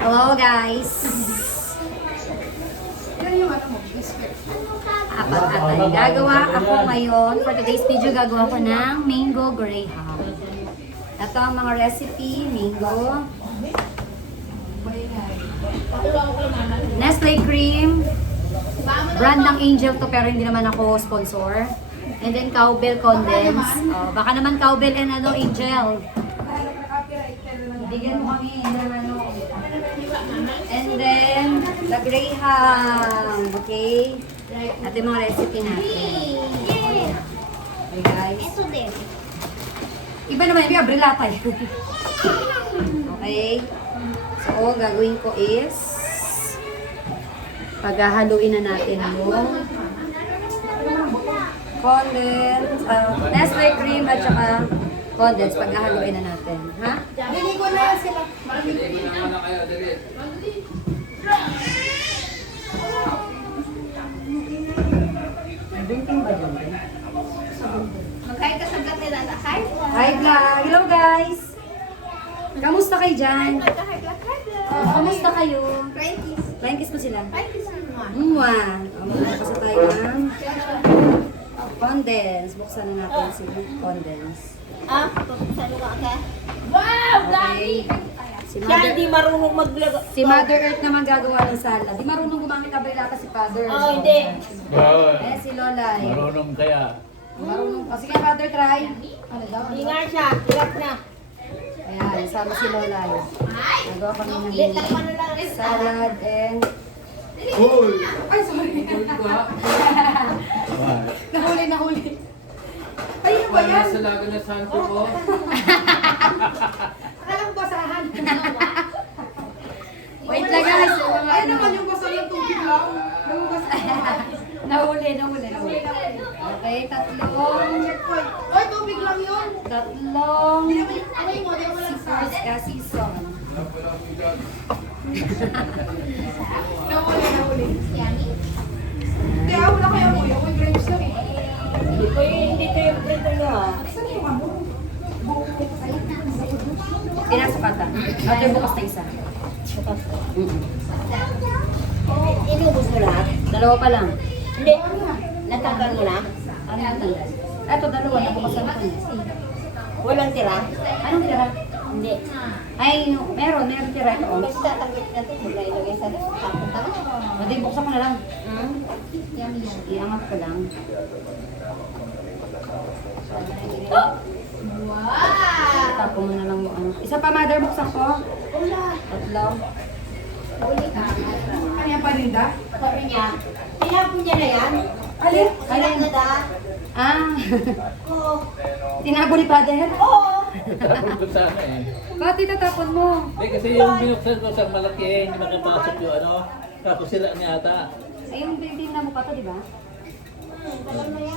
Hello guys! Apat atay. Gagawa ako ngayon, for today's video, gagawa ko ng mango graham. Ito ang mga recipe, mango. Nestle cream. Brand ng Angel to pero hindi naman ako sponsor. And then cowbell condense. Oh, baka naman cowbell and Angel. Bigyan mo kami ng And then, the graham. Okay? Ito yung mga recipe natin. Okay guys. Iba naman yung abrilata eh. Okay? So, gagawin ko is paghahaluin na natin yung condense, Nestle cream at saka condense. Paghahaluin na natin. Ha? Dili ko na sila. Magkain ka sa nila na hi. Hi vlog! Hello guys! Kamusta kayo dyan? Kamusta kayo? Flying kiss mo sila? Mwah! Magpapasa tayo ng condense. Buksan na natin si condense. Wow! Okay. Si Siya Mother, hindi marunong maglaga. si Mother Earth naman gagawa ng salad. Di marunong gumamit ng brilata si Father. Oo, hindi. Eh, si Lola. Marunong kaya. Marunong. O sige, Father, try. Ano daw? Hindi nga siya. Hirap na. Ayan, sama si Lola. Nagawa kami ng salad and... Cool! Ay, sorry. Nahuli. Ayun ba yan? Sa lago na santo ko. Akala ko basahan. Wait lang guys. Ay naman yung basa ng tubig lang. Yung basa. Nahuli. Okay, tatlong Ay, tubig lang yun. Ano mo, di mo lang season. Nahuli. Kaya wala kaya mo yung may grapes lang eh. Hindi ko yung prito nyo ha. Saan yung ano? Pinasok ata. Ate, bukas na isa. Inubos mo lahat? Dalawa pa lang. Hindi. Natanggal mo na? Ano yung tanda? Ito, dalawa. Nabukasan ko niya. Walang tira? Anong tira? Hindi. Ay, meron tira ito. Oh. Basta tanggit na ito. Mula ilagay sa tapon tama. Hindi, buksan ko na lang. Hmm? Iangat ko lang. Wow! Tapon mo na lang yung ano. Isa pa, mother, buksan ko. Tatlo. Kanya pa rin da? Sabi niya, tinapon niya na yan. Alin? Alin na da? Ah, Oo. tinabo ni father. Oo. Tapos ko sana eh. Ba't itatapon mo? Hindi kasi yung binuksan ko sa malaki, hindi makapasok yung ano. Tapos sila niya ata. Ay, yung building na mo pa to, di ba?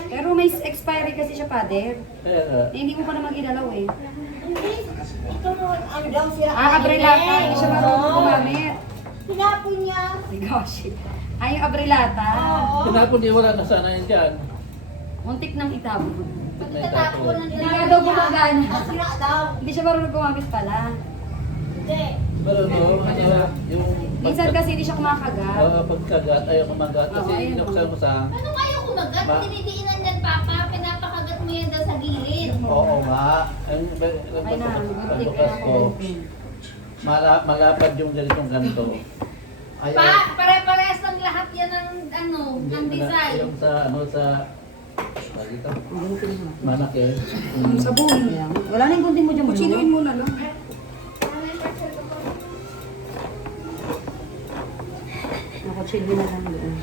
Pero may expiry kasi siya, father. Eh, hindi mo pa naman ginalaw eh. Ito mo, ano daw sila? Abrilata. Hindi siya marunong gumamit. Tinapon niya. Ay, gosh. Ay, yung abrilata. Oo. Tinapon niya wala na sana yun dyan. Muntik ng itabo. May tapon. Hindi nga daw gumagana. Sira daw. Hindi siya marunong gumamit pala. Hindi. Pero no, ano, yung Minsan kasi hindi siya kumakagat. pagkagat, ayaw kumagat. Kasi Oo, ayaw binuksan ko sa... Ano kayo kumagat? Ma- Dinidiinan yan, Papa. Pinapakagat mo yan daw sa gilid. Oo nga. Ang Ay na, muntik bukas na ko. ako. Malapad yung ganitong ganito. Ayaw. Pare-parehas lang lahat yan ng, ng design. Yung sa, sa... Dito. Manak eh. Sa buhay lang. Wala na yung gunting mo dyan. Kutsinuin mo na lang. Nakachill na lang doon.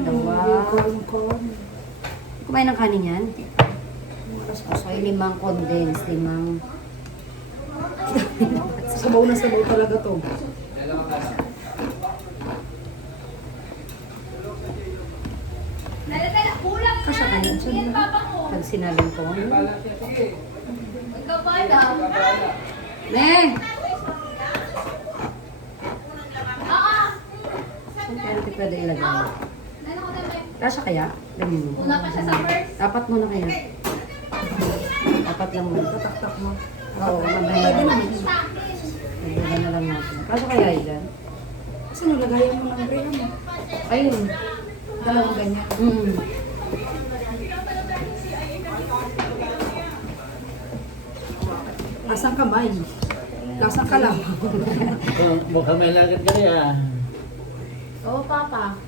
Dalawa. Kumain ng kanin yan? So, ay limang condense, limang... Sabaw na sabaw talaga to. Dala-dala, kulang na. Kasya kayo. Yan, Papa mo. Pag sinabing ko. Ikaw ba daw? Ne! Oo. Saan kaya natin pwede ilagay? Ano ko naman? Kasya kaya? Ganyan mo. Una pa siya sa first. Apat muna kaya. Apat lang muna. Tatak-tak mo. Oo, Pwede mamaya. naman. Sa akin. Kaso kaya yan? Kasi nilagayan mo ng brain mo. Ayun. Dalawang ganyan. Mm. Lasang kamay. Lasang kalaw. Mukhang may lagad ka rin ah. Oo, Papa.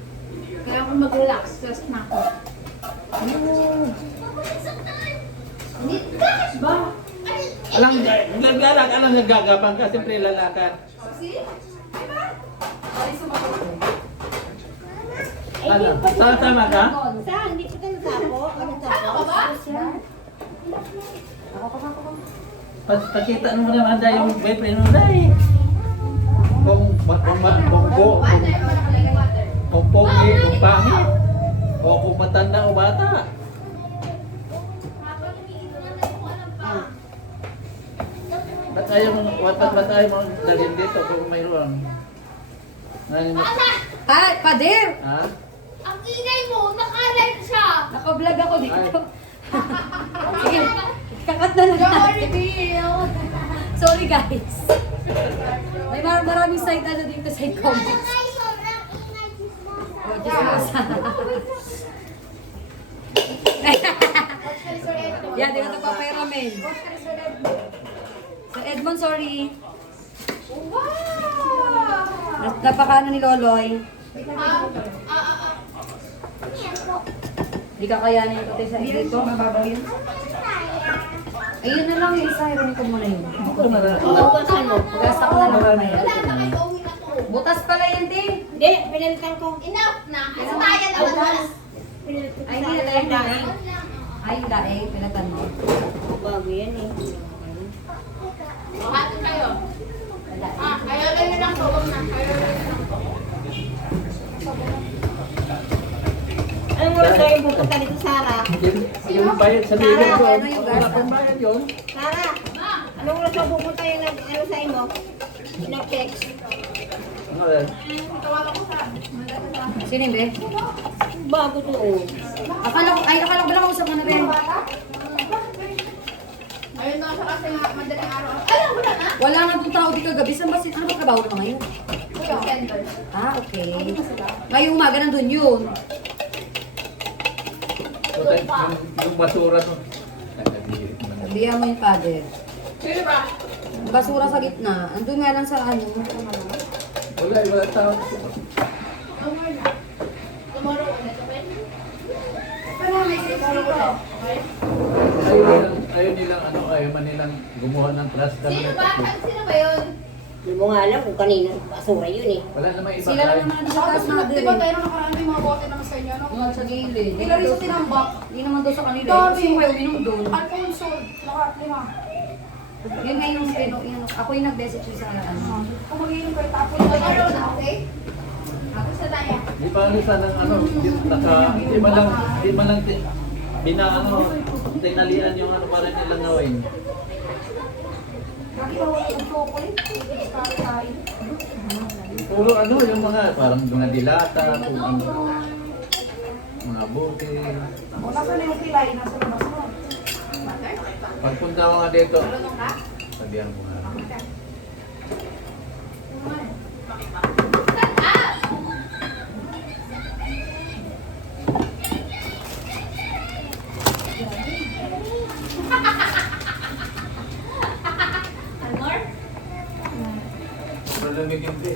Kaya ako mag-relax. Stress na ako. Ba? Alang, alang nagagapang ka, siyempre lalakad. Ano? Tama ka? Saan? Hindi kita natapo? Ano tapo? Ano ba? Pakita mo naman dahil yung boyfriend mo dahil. Kung pogi, kung pangit. O kung matanda o bata. Ba't ayaw mo, ba't ayaw mo dalhin dito kung mayroon? Ah, pader! Ha? Ang ingay mo! Naka-live siya! Naka-vlog ako dito. Sige, kakat na lang natin. Sorry guys. May maraming side ano dito, side comments. Oh, just yan, di ba ito pa Ramen? Sir Edmond, sorry. Napakaano ni Loloy. Hindi kakayanin yung tatay sa dito. Mababaw yun. Ayun na lang yung isa, ironin ko muna yun. Ito na lang. Gasta ko na lang mamaya. Wala na kayo uwi na to. Butas pala yan, din. Hindi, pinalitan ko. Enough na. Sa tayo naman wala. Pinalitan ko Ay, sa hindi na tayo daing. Ay, laing, pinatan mo. Bago yan eh. Bakit kayo? Kayo lang yun ang tulong na. Kayo lang yun ang tulong. Anong oras kayo pupunta dito, Sarah? Yung bayad sa libo ko. Ano yung gas? Wala kang bayad yun. Sarah, anong oras kayo pupunta yung ano sa imo? Nag-text. Ano yan? Sino yung be? Bago to. Akala ko ba nakausap mo na rin? Ayun na siya kasi nga madaling araw. Alam mo na na? Wala nga doon tao di kagabi. Saan ba ano ba trabaho naman ngayon? Sender. Ah, okay. Ngayong umaga nandun yun. So, yung basura to. Sabihan mo yung father. Sino ba? Basura sa gitna. Andun nga lang sa ano. Wala tao. Tomorrow ulit, okay? Ayaw nilang ano, ayaw man nilang gumawa ng trust kami. Sino ba? Sino ba yun? Hindi mo nga alam kung kanina basura yun eh. Wala namang iba Sila lang kahit. naman nandun sa taas mother. Diba tayo nung nakaraan may mga bote naman sa inyo, no? Doon sa gilid. Ilan rin sa tinambak? Hindi naman doon sa kanila. Dami. Sino kayo uminom doon? Alfonso, lahat, lima. Yun nga yung ako yung nag-message sa ano. Kung mag-iinom kayo, tapos Tomorrow na, okay? Tapos na tayo. Di pa ano sana ng ano, di man lang binaano, tinalian yung ano para nilang gawin. nakikawala ng chocolate. Para tayo. Puro ano, yung mga parang mga dilata, kung ano, mga bote. O, nasa na yung pilay? Nasa labas mo. Pagpunta ko nga dito, sabihan ko nga. More? Pero lamig yung pre.